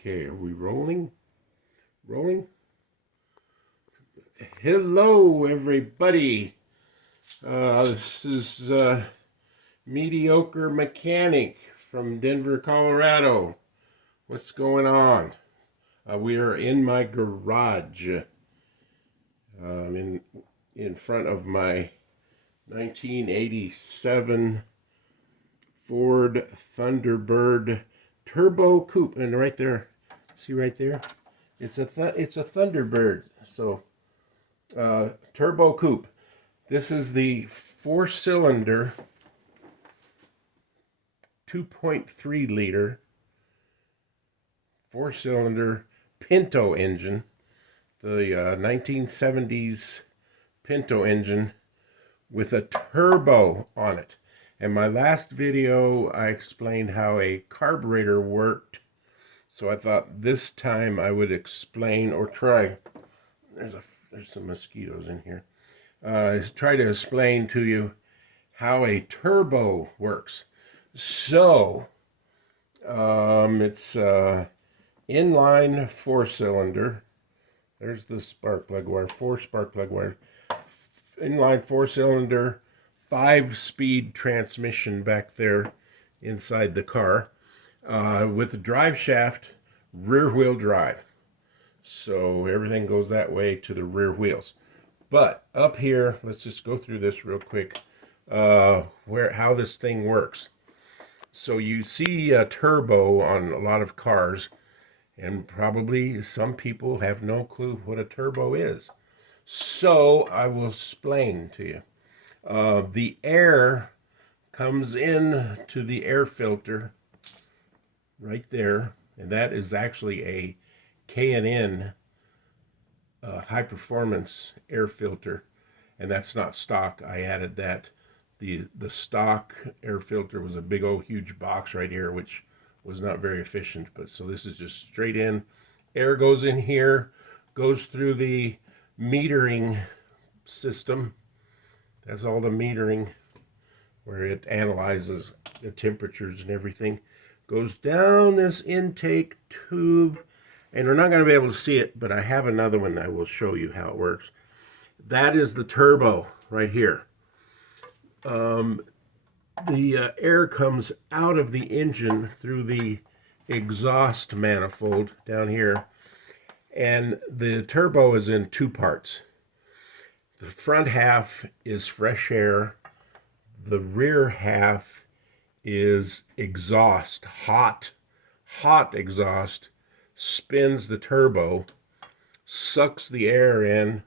Okay, are we rolling? Rolling? Hello, everybody. This is Mediocre Mechanic from Denver, Colorado. What's going on? We are in my garage. In front of my 1987 Ford Thunderbird Turbo Coupe, and right there, see right there, it's a Thunderbird. So Turbo Coupe. This is the 4-cylinder 2.3 liter 4-cylinder Pinto engine, the 1970s Pinto engine with a turbo on it. In my last video, I explained how a carburetor worked. So I thought this time I would explain or try. There's some mosquitoes in here. Try to explain to you how a turbo works. So it's inline 4-cylinder. There's the spark plug wire, 4 spark plug wire. Inline 4-cylinder, 5-speed transmission back there inside the car, with the drive shaft rear wheel drive. So everything goes that way to the rear wheels. But up here, let's just go through this real quick, how this thing works. So you see a turbo on a lot of cars, and probably some people have no clue what a turbo is. So I will explain to you. The air comes in to the air filter right there, and that is actually a K&N high performance air filter, and that's not stock. I added that. The stock air filter was a big old huge box right here, which was not very efficient. But so this is just straight in. Air goes in here, goes through the metering system. That's all the metering, where it analyzes the temperatures and everything. Goes down this intake tube, and we're not going to be able to see it, but I have another one I will show you how it works. That is the turbo right here. The air comes out of the engine through the exhaust manifold down here, and the turbo is in 2 parts. The front half is fresh air. The rear half is exhaust, hot exhaust. Spins the turbo, sucks the air in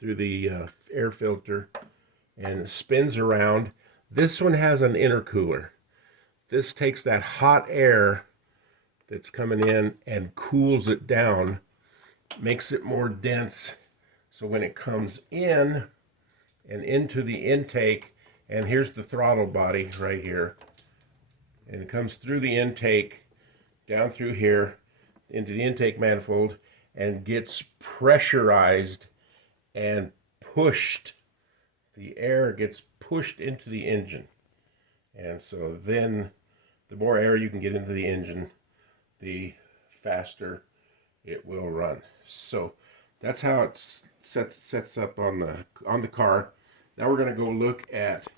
through the air filter, and spins around. This one has an intercooler. This takes that hot air that's coming in and cools it down, makes it more dense. So when it comes in and into the intake, and here's the throttle body right here, and it comes through the intake, down through here, into the intake manifold, and gets pressurized and pushed. The air gets pushed into the engine. And so then the more air you can get into the engine, the faster it will run. So that's how it sets up on the car. Now we're going to go look at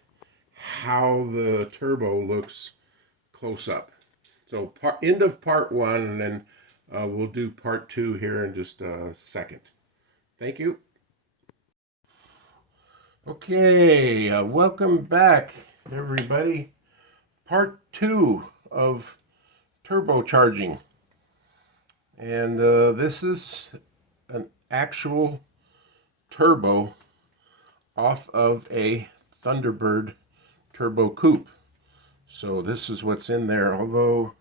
how the turbo looks close up. So end of part 1, and then we'll do part 2 here in just a second. Thank you. Okay, welcome back, everybody. Part 2 of turbocharging. And this is an actual turbo off of a Thunderbird Turbo Coupe. So this is what's in there, although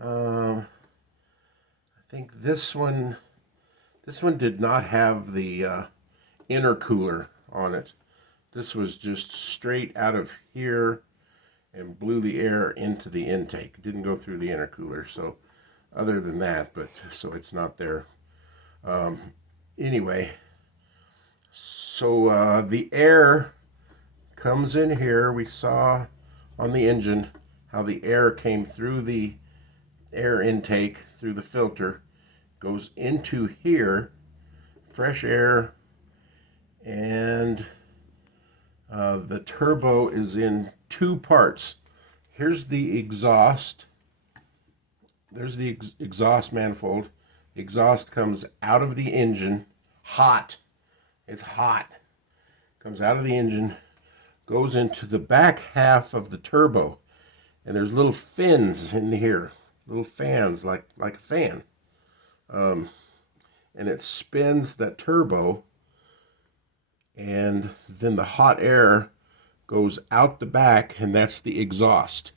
I think this one did not have the intercooler on it. This was just straight out of here and blew the air into the intake. It didn't go through the intercooler. So other than that, but so it's not there. Anyway, so the air comes in here. We saw on the engine how the air came through the air intake through the filter goes into here, fresh air, and the turbo is in two parts. Here's the exhaust. There's the exhaust manifold. The exhaust comes out of the engine, hot. It's hot. Comes out of the engine, goes into the back half of the turbo, and there's little fins in here, little fans like a fan, and it spins that turbo, and then the hot air goes out the back, and that's the exhaust.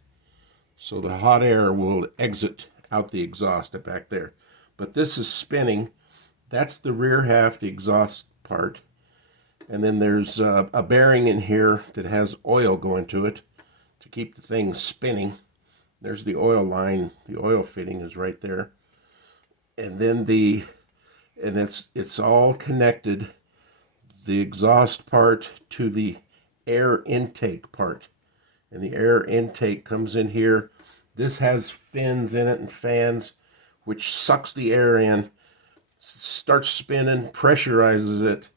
So the hot air will exit out the exhaust back there. But this is spinning. That's the rear half, the exhaust part. And then there's a bearing in here that has oil going to it to keep the thing spinning. There's the oil line. The oil fitting is right there. And then it's all connected, the exhaust part to the air intake part. And the air intake comes in here. This has fins in it and fans, which sucks the air in, starts spinning, pressurizes it,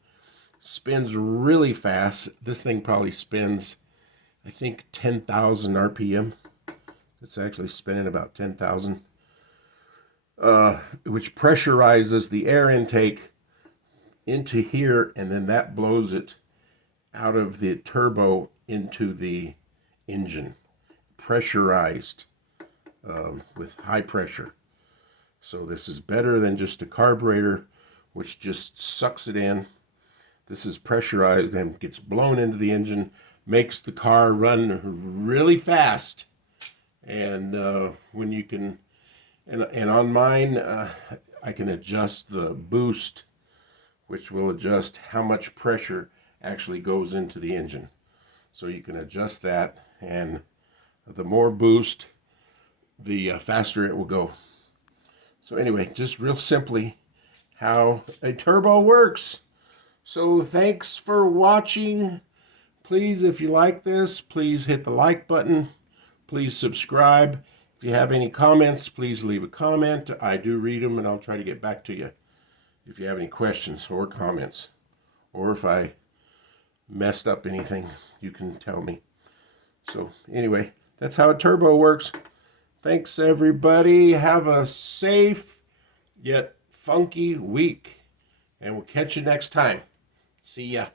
spins really fast. This thing probably spins, I think, 10,000 RPM. It's actually spinning about 10,000, which pressurizes the air intake into here, and then that blows it out of the turbo into the engine, pressurized with high pressure. So this is better than just a carburetor, which just sucks it in. This is pressurized and gets blown into the engine, makes the car run really fast. And when you can, and on mine, I can adjust the boost, which will adjust how much pressure actually goes into the engine. So you can adjust that, and the more boost, the faster it will go. So anyway, just real simply how a turbo works. So thanks for watching. Please, if you like this, please hit the like button. Please subscribe. If you have any comments, please leave a comment. I do read them, and I'll try to get back to you if you have any questions or comments. Or if I messed up anything, you can tell me. So anyway, that's how a turbo works. Thanks, everybody. Have a safe yet funky week, and we'll catch you next time. See ya.